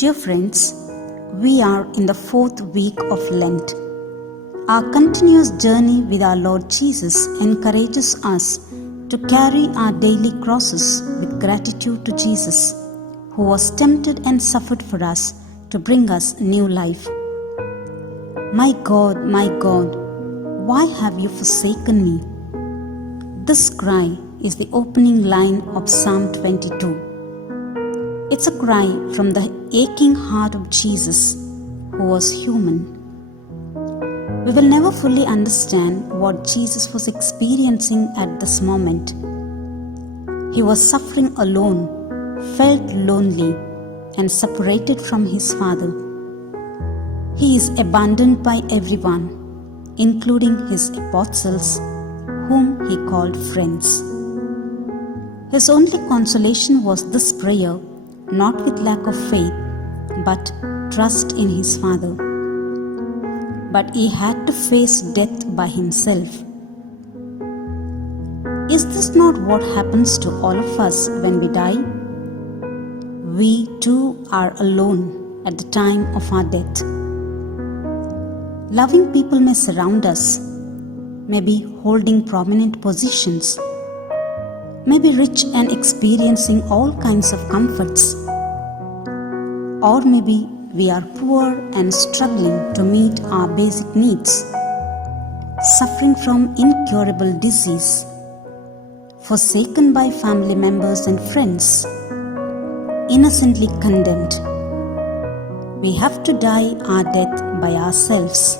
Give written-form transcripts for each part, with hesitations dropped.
Dear friends, we are in the fourth week of Lent. Our continuous journey with our Lord Jesus encourages us to carry our daily crosses with gratitude to Jesus, who was tempted and suffered for us to bring us new life. My God, why have you forsaken me? This cry is the opening line of Psalm 22. It's a cry from the aching heart of Jesus, who was human. We will never fully understand what Jesus was experiencing at this moment. He was suffering alone, felt lonely, and separated from his Father. He is abandoned by everyone, including his apostles, whom he called friends. His only consolation was this prayer, not with lack of faith, but trust in his Father. But he had to face death by himself. Is this not what happens to all of us when we die? We too are alone at the time of our death. Loving people may surround us, may be holding prominent positions, may be rich and experiencing all kinds of comforts. Or maybe we are poor and struggling to meet our basic needs, suffering from incurable disease, forsaken by family members and friends, innocently condemned. We have to die our death by ourselves.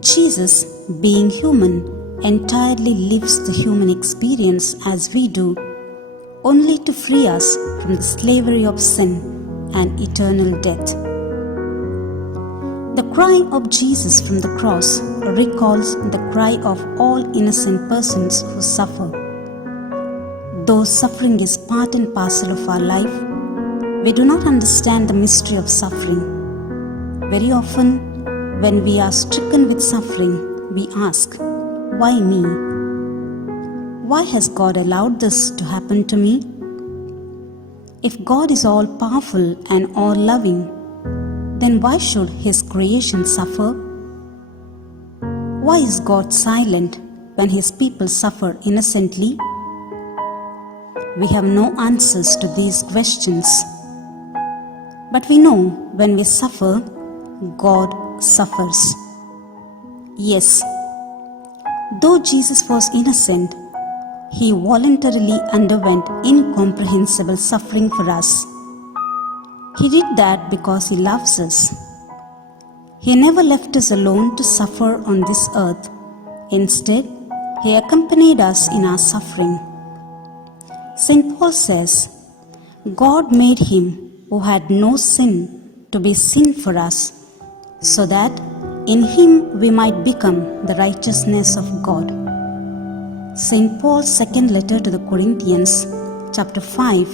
Jesus, being human, entirely lives the human experience as we do, only to free us from the slavery of sin and eternal death. The cry of Jesus from the cross recalls the cry of all innocent persons who suffer. Though suffering is part and parcel of our life, we do not understand the mystery of suffering. Very often, when we are stricken with suffering, we ask, "Why me? Why has God allowed this to happen to me?" If God is all powerful and all loving, then why should His creation suffer? Why is God silent when His people suffer innocently? We have no answers to these questions. But we know when we suffer, God suffers. Yes, though Jesus was innocent, He voluntarily underwent incomprehensible suffering for us. He did that because He loves us. He never left us alone to suffer on this earth. Instead, He accompanied us in our suffering. St. Paul says, "God made Him who had no sin to be sin for us, so that in Him we might become the righteousness of God." St. Paul's second letter to the Corinthians, chapter 5,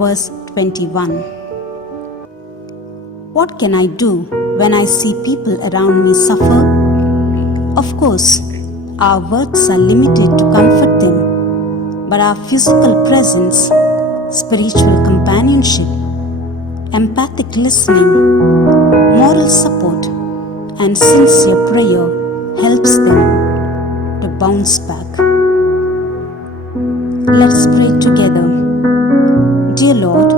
verse 21. What can I do when I see people around me suffer? Of course, our words are limited to comfort them, but our physical presence, spiritual companionship, empathic listening, moral support, and sincere prayer helps them to bounce back. Let us pray together. Dear Lord,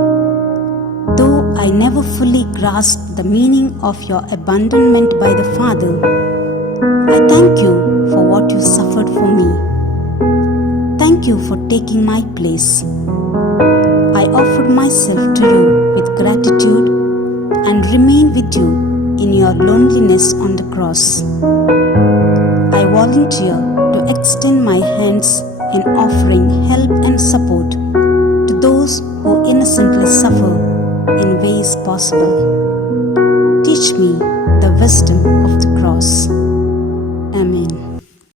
though I never fully grasped the meaning of your abandonment by the Father, I thank you for what you suffered for me. Thank you for taking my place. I offered myself to you with gratitude and remain with you in your loneliness on the cross. I volunteer to extend my hands in offering help and support to those who innocently suffer in ways possible. Teach me the wisdom of the cross.